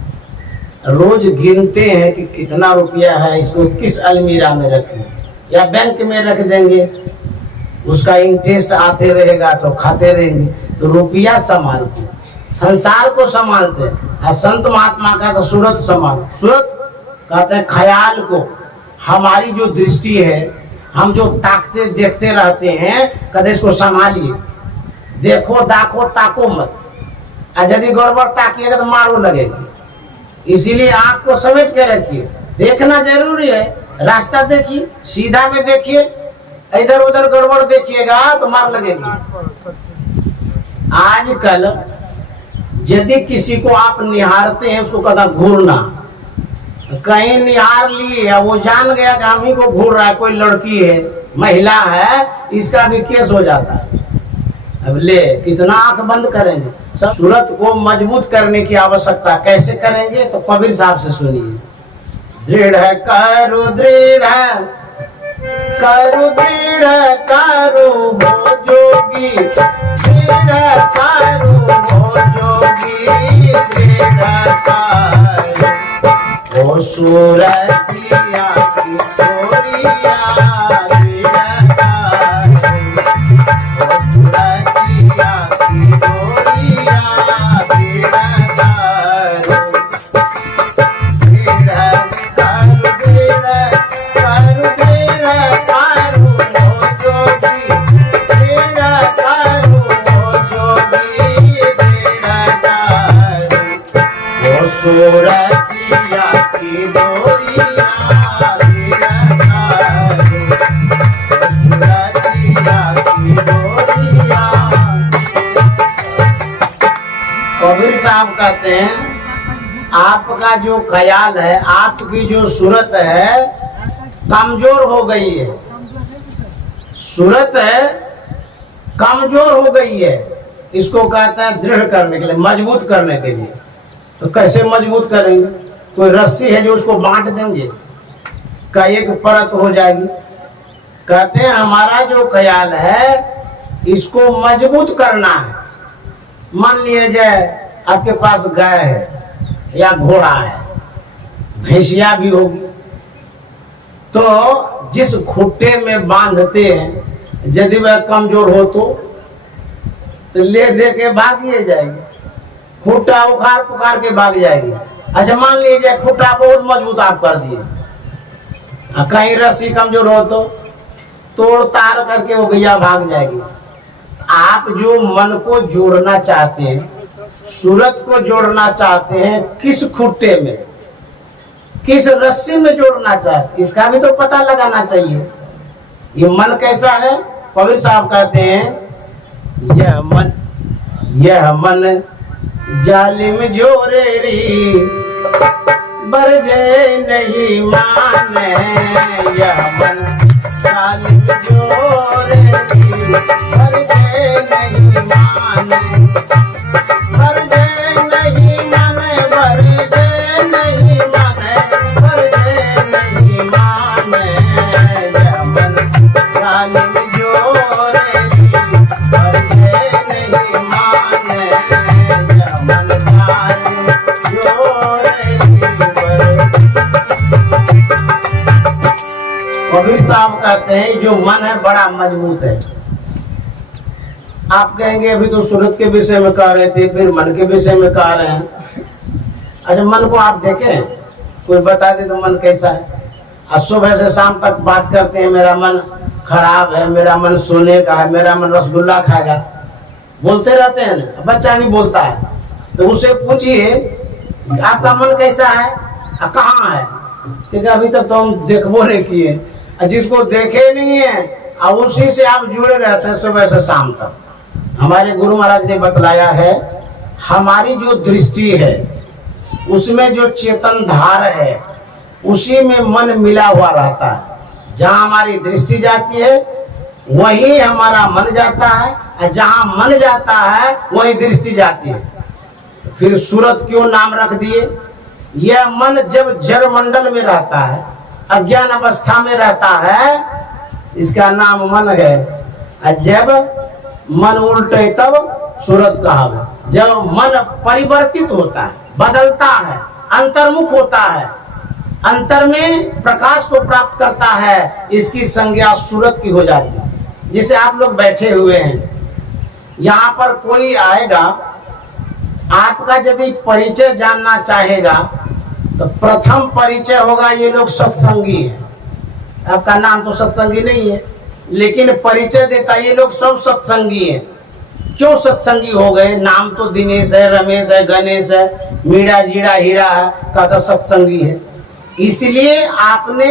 रोज गिनते हैं कि कितना रुपया है, इसको किस अलमीरा में रखें, या बैंक में रख देंगे, उसका इंटरेस्ट आते रहेगा तो खाते रहेंगे। तो रुपया संभालते हैं, संसार को संभालते हैं। और संत महात्मा का तो सूरत संभाल। सूरत कहते हैं ख्याल को। हमारी जो दृष्टि है, हम जो ताकते देखते रहते हैं, कहते इसको संभालिए। देखो दाखो ताको मत, और यदि गड़बड़ ताकिएगा तो मारो लगेगी। इसीलिए आंख को समेट के रखिए। देखना जरूरी है, रास्ता देखिए, सीधा में देखिए, इधर उधर गड़बड़ देखिएगा तो मार लगेगी। आजकल यदि किसी को आप निहारते हैं, उसको कहता घूरना। कहीं निहार लिए, वो जान गया कि हम ही को घूर रहा है, कोई लड़की है, महिला है, इसका भी केस हो जाता है। अब ले कितना आंख बंद करेंगे। सब सूरत को मजबूत करने की आवश्यकता। कैसे करेंगे? तो कबीर साहब से सुनिए। दृढ़ करो दृढ़, करो दृढ़ करो हो जोगी, दृढ़ करो हो जोगी, दृढ़ करो ओ सूरतिया की छोरिया, दृढ़ करो ओ सूरतिया की छोरिया, दृढ़ करो। सूरतिया की डोरिया, कबीर साहब कहते हैं आपका जो ख्याल है, आपकी जो सूरत है, कमजोर हो गई है। सूरत है कमजोर हो गई है। इसको कहते हैं दृढ़ करने के लिए, मजबूत करने के लिए। तो कैसे मजबूत करेंगे? कोई रस्सी है जो उसको बांट देंगे, का एक परत हो जाएगी। कहते हैं हमारा जो ख्याल है, इसको मजबूत करना है। मान लिया जाए आपके पास गाय है या घोड़ा है, भैंसिया भी होगी, तो जिस खुट्टे में बांधते हैं, यदि वह कमजोर हो तो ले दे के भागिए जाएगी, खुट्टा उखाड़ पुकार के भाग जाएगी। अच्छा मान लीजिए खुट्टा बहुत मजबूत आप कर दिए, कहीं रस्सी कमजोर हो तो तोड़ तार करके वो गैया भाग जाएगी। आप जो मन को जोड़ना चाहते हैं, सूरत को जोड़ना चाहते हैं, किस खुट्टे में, किस रस्सी में जोड़ना चाहते हैं, इसका भी तो पता लगाना चाहिए। ये मन कैसा है? कबीर साहब कहते हैं यह मन जालिम जोरे री, बरजे नहीं माने। यह मन जालिम जोरे री, बरजे नहीं माने, बरजे नहीं माने, बरजे नहीं माने, बरजे नहीं माने। कबीर साहब कहते हैं जो मन है बड़ा मजबूत है। आप कहेंगे अभी तो सूरत के विषय में कह रहे थे, फिर मन के विषय में कह रहे हैं। अच्छा, मन को आप देखें, कोई बता दे तो मन कैसा है। आज सुबह से शाम तक बात करते हैं मेरा मन खराब है, मेरा मन सोने का है, मेरा मन रसगुल्ला खाएगा, बोलते रहते हैं ना। बच्चा भी बोलता है, तो उससे पूछिए आपका मन कैसा है, कहाँ है, क्योंकि अभी तक तो हम देखबो नहीं किए। जिसको देखे नहीं है और उसी से आप जुड़े रहते हैं सुबह से शाम तक। हमारे गुरु महाराज ने बतलाया है, हमारी जो दृष्टि है उसमें जो चेतन धार है उसी में मन मिला हुआ रहता है। जहाँ हमारी दृष्टि जाती है वहीं हमारा मन जाता है, और जहाँ मन जाता है वहीं दृष्टि जाती है। फिर सूरत क्यों नाम रख दिए? यह मन जब जड़ मंडल में रहता है, अज्ञान अवस्था में रहता है, इसका नाम मन है। और जब मन उल्टे तब सूरत कहा। जब मन परिवर्तित होता है, बदलता है, अंतर्मुख होता है, अंतर में प्रकाश को प्राप्त करता है, इसकी संज्ञा सूरत की हो जाती है। जैसे आप लोग बैठे हुए हैं, यहाँ पर कोई आएगा, आपका यदि परिचय जानना चाहेगा तो प्रथम परिचय होगा ये लोग सत्संगी है। आपका नाम तो सत्संगी नहीं है, लेकिन परिचय देता ये लोग सब सत्संगी है। क्यों सत्संगी हो गए? नाम तो दिनेश है, रमेश है, गणेश है, मीरा जीरा हीरा है, कहता सत्संगी है। इसलिए आपने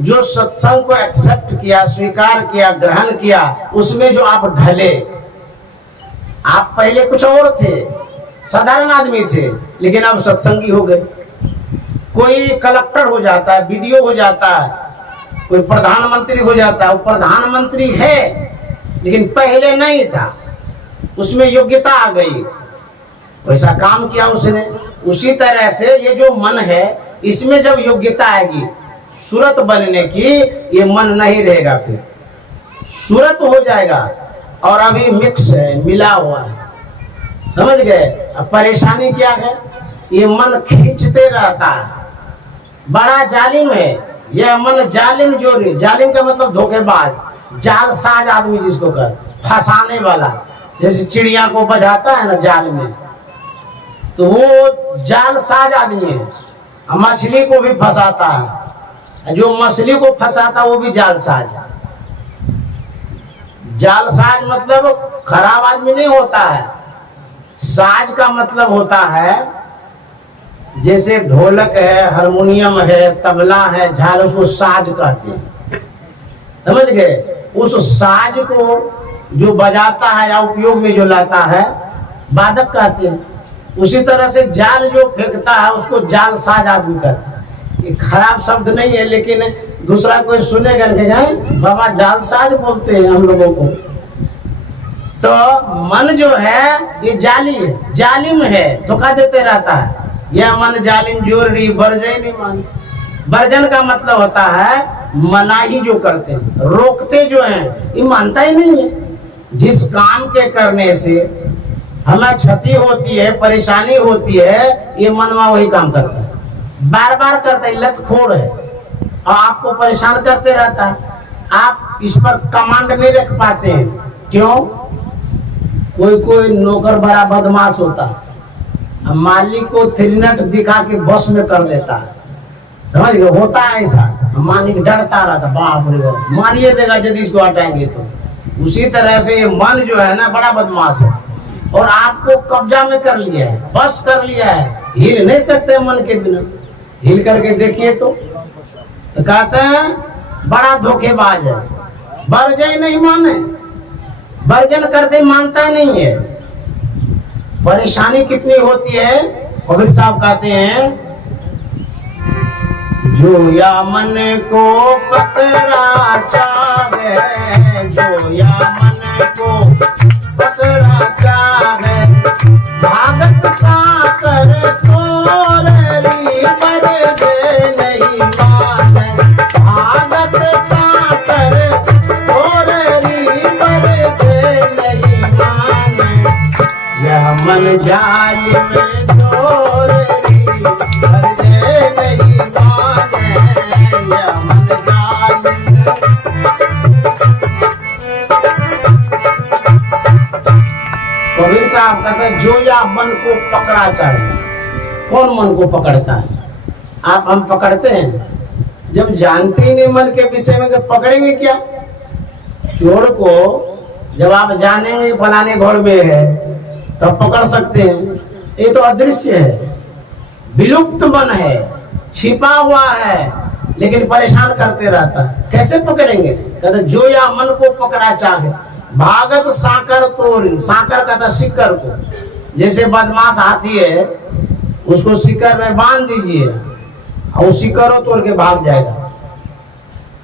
जो सत्संग को एक्सेप्ट किया, स्वीकार किया, ग्रहण किया, उसमें जो आप ढले। आप पहले कुछ और थे, साधारण आदमी थे, लेकिन अब सत्संगी हो गए। कोई कलेक्टर हो जाता है, बीडीओ हो जाता है, कोई प्रधानमंत्री हो जाता है। वो प्रधानमंत्री है लेकिन पहले नहीं था, उसमें योग्यता आ गई, वैसा काम किया उसने। उसी तरह से ये जो मन है इसमें जब योग्यता आएगी सूरत बनने की, ये मन नहीं रहेगा, फिर सूरत हो जाएगा। और अभी मिक्स है, मिला हुआ है, समझ गए? अब परेशानी क्या है? ये मन खींचते रहता है, बड़ा जालिम है यह मन। जालिम जोरी, जालिम का मतलब धोखेबाज, जालसाज आदमी जिसको कर, फंसाने वाला। जैसे चिड़िया को बजाता है ना जाल में, तो वो जालसाज आदमी है। मछली को भी फंसाता है, जो मछली को फंसाता है वो भी जालसाज। जालसाज मतलब खराब आदमी नहीं होता है। साज का मतलब होता है जैसे ढोलक है, हारमोनियम है, तबला है, झाल, उसको साज कहते हैं, समझ गए? उस साज को जो बजाता है या उपयोग में जो लाता है वादक कहते हैं। उसी तरह से जाल जो फेंकता है उसको जाल साज आदमी कहते हैं। ये खराब शब्द नहीं है, लेकिन दूसरा कोई सुनेगा कि बाबा जाल साज बोलते हैं हम लोगों को। तो मन जो है ये जाली है, जालिम है, धोखा देते रहता है। यह मन जालिम जोरी बरजई नहीं मान। वर्जन का मतलब होता है मनाही जो करते हैं, रोकते जो हैं, ये मानता ही नहीं है। जिस काम के करने से हमें क्षति होती है, परेशानी होती है, ये मनवा वही काम करता है, बार बार करता है, लतखोर है और आपको परेशान करते रहता है। आप इस पर कमांड नहीं रख पाते हैं। क्यों? कोई कोई नौकर बड़ा बदमाश होता है, मालिक को 3 मिनट दिखा के बस में कर लेता है, समझ गए? होता है ऐसा। मालिक डरता रहता, बाप रे बाप मारिए देगा यदि इसको हटाएंगे तो। उसी तरह से ये मन जो है ना बड़ा बदमाश है और आपको कब्जा में कर लिया है, बस कर लिया है। हिल नहीं सकते मन के बिना। हिल करके देखिए तो कहते हैं बड़ा धोखेबाज है, बरजई नहीं माने, वर्जन करते मानता नहीं है। परेशानी कितनी होती है? कबीर साहब कहते हैं जो या मन को पकड़ा चाहे, जो या मन को पकड़ा चाहे, भागत साकर तोररी बरजे नहीं माने, भागत साकर तोररी बरजे नहीं माने, यह मन जाल में तोररी बरजे नहीं माने, यह मन जाल या मन को पकड़ा चाहिए। कौन मन को पकड़ता है? आप हम पकड़ते हैं जब जानते ही नहीं मन के विषय में, तो पकड़ेंगे क्या? चोर को जब आप जानेंगे फलाने घर में है तब पकड़ सकते हैं। ये तो अदृश्य है, विलुप्त मन है, छिपा हुआ है, लेकिन परेशान करते रहता है। कैसे पकड़ेंगे? कहते जो या मन को पकड़ा चाहे भागत साकर तोरी। साकर कहता सिक्कर को, जैसे बदमाश हाथी है उसको सिक्कर में बांध दीजिए और सिक्कर तोड़ के भाग जाएगा।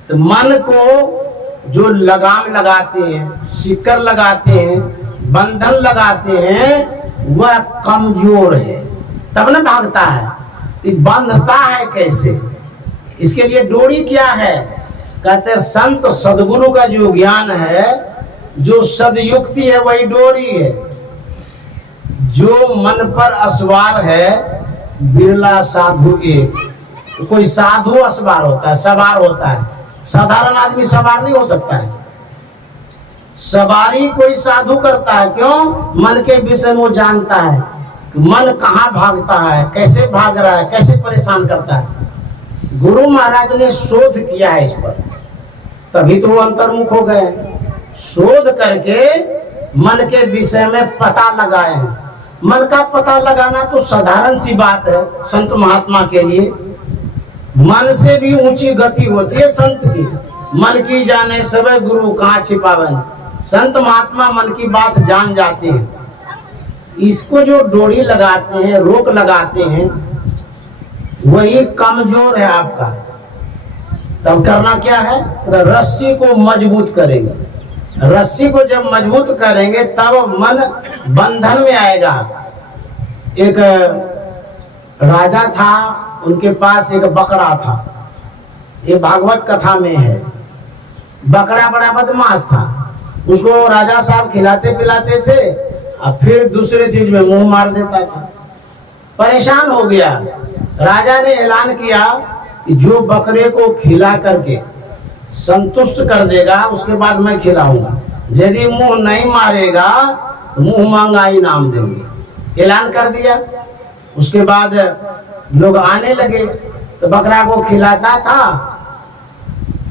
तो मन को जो लगाम लगाते हैं, सिक्कर लगाते हैं, बंधन लगाते हैं, वह कमजोर है, तब न भागता है। बंधता है कैसे? इसके लिए डोरी क्या है? कहते संत सदगुरु का जो ज्ञान है, जो सदयुक्ति है, वही डोरी है। जो मन पर असवार है बिरला साधु एक। कोई साधु असवार होता है, सवार होता है, साधारण आदमी सवार नहीं हो सकता है। सवारी कोई साधु करता है। क्यों? मन के विषय में वो जानता है मन कहाँ भागता है, कैसे भाग रहा है, कैसे परेशान करता है। गुरु महाराज ने शोध किया है इस पर, तभी तो वो अंतर्मुख हो गए। शोध करके मन के विषय में पता लगाए हैं। मन का पता लगाना तो साधारण सी बात है संत महात्मा के लिए। मन से भी ऊंची गति होती है संत की। मन की जाने सबे गुरु कहाँ छिपावन। संत महात्मा मन की बात जान जाते हैं। इसको जो डोरी लगाते हैं, रोक लगाते हैं, वही कमजोर है आपका। तब करना क्या है? रस्सी को मजबूत करेंगे। रस्सी को जब मजबूत करेंगे तब मन बंधन में आएगा। एक राजा था, उनके पास एक बकरा था। ये भागवत कथा में है। बकरा बड़ा बदमाश था। उसको राजा साहब खिलाते पिलाते थे और फिर दूसरे चीज में मुंह मार देता था। परेशान हो गया। राजा ने ऐलान किया कि जो बकरे को खिला करके संतुष्ट कर देगा उसके बाद मैं खिलाऊंगा। यदि मुंह नहीं मारेगा तो मुंह मांगा इनाम देंगे। ऐलान कर दिया। उसके बाद लोग आने लगे तो बकरा को खिलाता था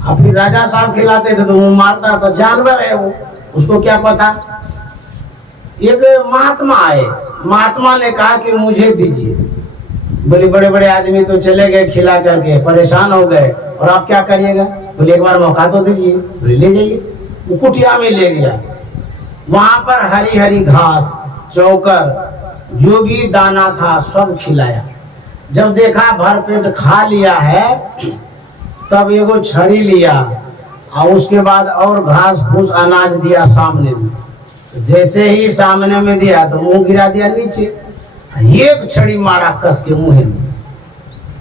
और फिर राजा साहब खिलाते थे तो मुंह मारता। तो जानवर है वो, उसको क्या पता। एक महात्मा आए। महात्मा ने कहा कि मुझे दीजिए। बोले बड़े बड़े आदमी तो चले गए खिला करके, परेशान हो गए, और आप क्या करिएगा? बोले एक बार मौका तो दीजिए। बोले ले जाइए। वो कुटिया में ले गया। वहां पर हरी हरी घास, चौकर, जो भी दाना था सब खिलाया। जब देखा भर पेट खा लिया है तब एगो छड़ी लिया और उसके बाद और घास फूस अनाज दिया सामने में। जैसे ही सामने में दिया तो मुंह गिरा दिया नीचे। एक छड़ी मारा कस के मुंह में।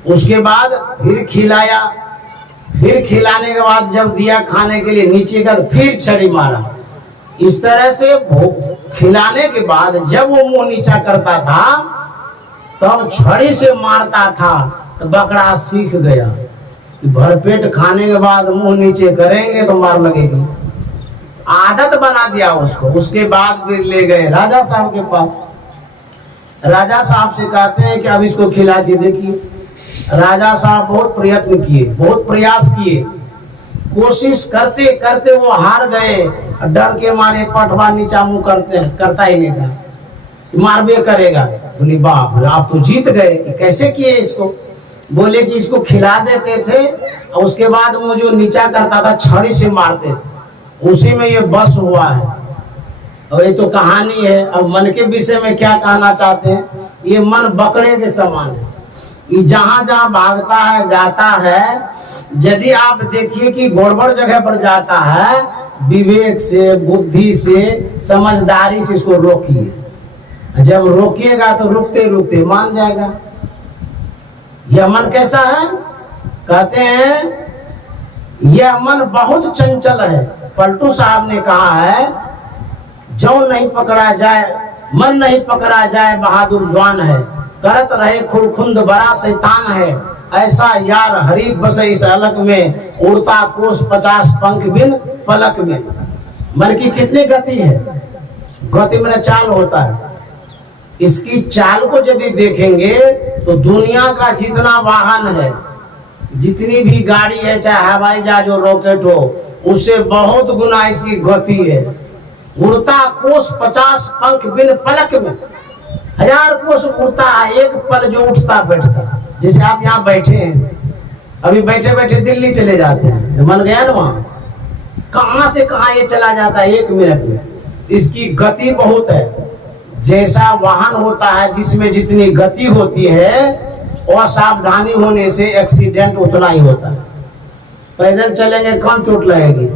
उसके बाद फिर खिलाया। फिर खिलाने के बाद जब दिया खाने के लिए नीचे का, तो फिर छड़ी मारा। इस तरह से खिलाने के बाद जब वो मुंह नीचा करता था तब छड़ी से मारता था। तो बकरा सीख गया कि भरपेट खाने के बाद मुंह नीचे करेंगे तो मार लगेगी। आदत बना दिया उसको। उसके बाद फिर ले गए राजा साहब के पास। राजा साहब से कहते हैं कि अब इसको खिला के देखिए। राजा साहब बहुत प्रयत्न किए, बहुत प्रयास किए, कोशिश करते करते वो हार गए। डर के मारे पटवा नीचा मुंह करता ही नहीं था, मारबे करेगा। बोली बाप आप तो जीत गए। कैसे किए इसको? बोले कि इसको खिला देते थे और उसके बाद वो जो नीचा करता था छड़ी से मारते थे, उसी में ये बस हुआ है। और ये तो कहानी है। अब मन के विषय में क्या कहना चाहते हैं? ये मन बकरे के समान है। ये जहां जहां भागता है, जाता है। यदि आप देखिए कि गड़बड़ जगह पर जाता है, विवेक से, बुद्धि से, समझदारी से इसको रोकिए। जब रोकिएगा तो रुकते रुकते मान जाएगा। यह मन कैसा है? कहते हैं यह मन बहुत चंचल है। पलटू साहब ने कहा है, जो नहीं पकड़ा जाए, मन नहीं पकड़ा जाए बहादुर जवान है, करत रहे खुरखुंद बड़ा शैतान है। ऐसा यार हरीफ बसे इस अलग में, उड़ता कोस 50 पंख बिन पलक में। मन की कितनी गति है? गति में चाल होता है। इसकी चाल को यदि देखेंगे तो दुनिया का जितना वाहन है, जितनी भी गाड़ी है, चाहे हवाई जहाज हो, रॉकेट हो, उससे बहुत गुना इसकी गति है। उड़ता कोस 50 पंख बिन पलक में, 1000 कोस उड़ता है एक पल जो उठता बैठता। जैसे आप यहाँ बैठे हैं, अभी बैठे बैठे दिल्ली चले जाते हैं, तो मन गया ना वहां, कहां से कहां ये चला जाता है 1 मिनट में। इसकी गति बहुत है। जैसा वाहन होता है जिसमें जितनी गति होती है, और सावधानी होने से एक्सीडेंट उतना ही होता है। पैदल चलेंगे कम चोट लगेगी,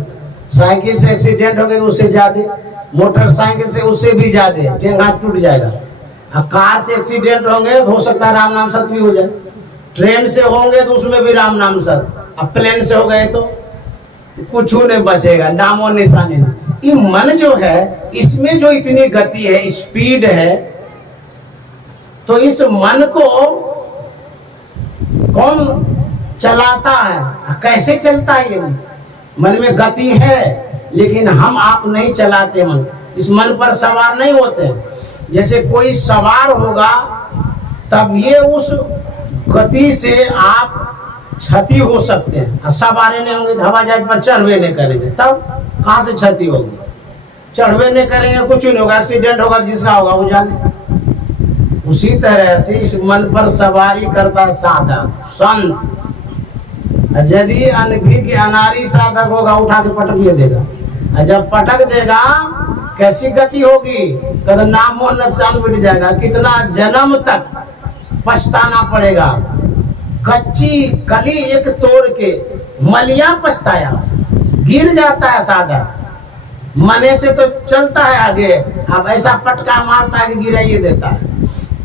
साइकिल से एक्सीडेंट हो गए तो उससे ज्यादा, मोटरसाइकिल से उससे भी ज्यादा, ठेंगा टूट जाएगा। अब कार से एक्सीडेंट होंगे तो हो सकता है राम नाम सत्य भी हो जाए, ट्रेन से होंगे तो उसमें भी राम नाम सत्य, अब प्लेन से हो गए तो कुछ नहीं बचेगा, नामो निशानी। ये मन जो है, इसमें जो इतनी गति है, स्पीड है, तो इस मन को कौन चलाता है, कैसे चलता है? ये मन में गति है, लेकिन हम आप नहीं चलाते मन, इस मन पर सवार नहीं होते। जैसे कोई सवार होगा तब ये उस गति से आप क्षति हो सकते हैं। सवारे नहीं होंगे, हवाई जहाज पर चढ़वे नहीं करेंगे, तब कहाँ से क्षति होगी? चढ़वे नहीं करेंगे, कुछ नहीं होगा, एक्सीडेंट होगा, जिसका होगा वो जाने। उसी तरह से इस मन पर सवारी करता साधक संत, यदि अनभिज्ञ अनारी साधक होगा, उठा के पटक देगा, और जब पटक देगा कैसी गति होगी? कद नामो निशान मिट जाएगा, कितना जन्म तक पछताना पड़ेगा। कच्ची कली एक तोड़ के मलिया पछताया, गिर जाता है साधक, मने से तो चलता है आगे, अब ऐसा पटका मारता है कि गिराइए देता है।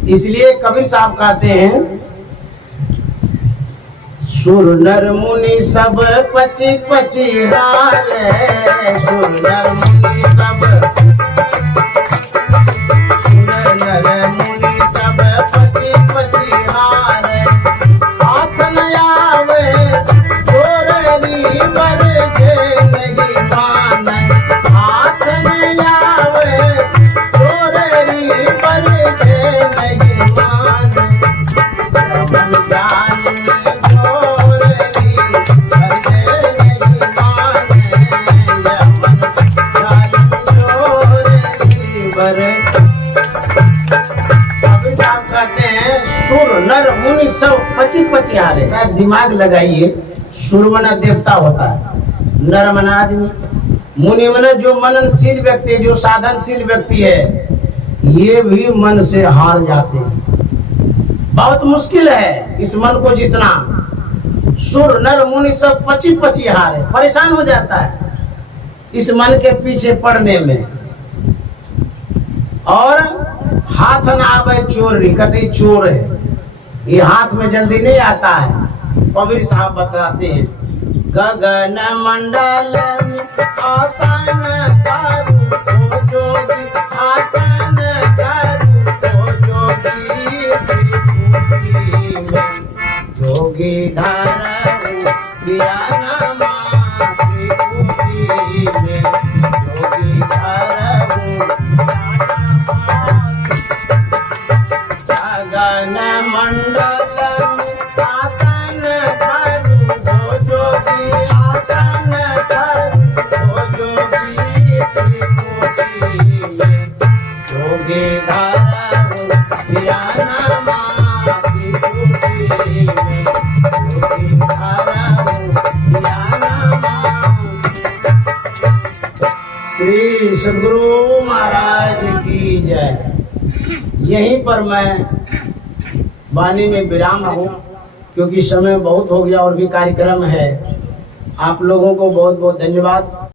इसलिए कबीर साहब कहते हैं, सुर नर मुनि सब पची पची हारे, सुर नर मुनि सब, सुर नर मुनि सब पची पची हारे, हाथ न आवे गोररी बर के नहीं माने, हाथ न आवे गोररी बर के नहीं माने, रमन जान सुर नर मुनि सब पची पची हारे। दिमाग लगाइए, सुर मना देवता होता है, नर मना आदमी, मुनि मना जो मननशील व्यक्ति, जो साधनशील व्यक्ति है, ये भी मन से हार जाते हैं। बहुत मुश्किल है इस मन को जीतना। सुर नर मुनि सब पची पची हारे, परेशान हो जाता है इस मन के पीछे पड़ने में। और हाथ ना आवे चोरी, कहते चोर है, ये हाथ में जल्दी नहीं आता है। कबीर साहब बताते हैं, गगन मंडल आसन करू ओ जोगी, आसन करू ओ जोगी, जोगी धरऊ ज्ञान मासी कुटी में, जोगी धरऊ गगन मंडल आसन करू ओ जोगी, आसन करू ओ जोगी, जोगी धरऊ ज्ञान मासी कुटी में, जोगी धरऊ ज्ञान मासी। श्री सद्गुरु महाराज की जय। यहीं पर मैं वाणी में विराम हूँ, क्योंकि समय बहुत हो गया और भी कार्यक्रम है। आप लोगों को बहुत बहुत धन्यवाद।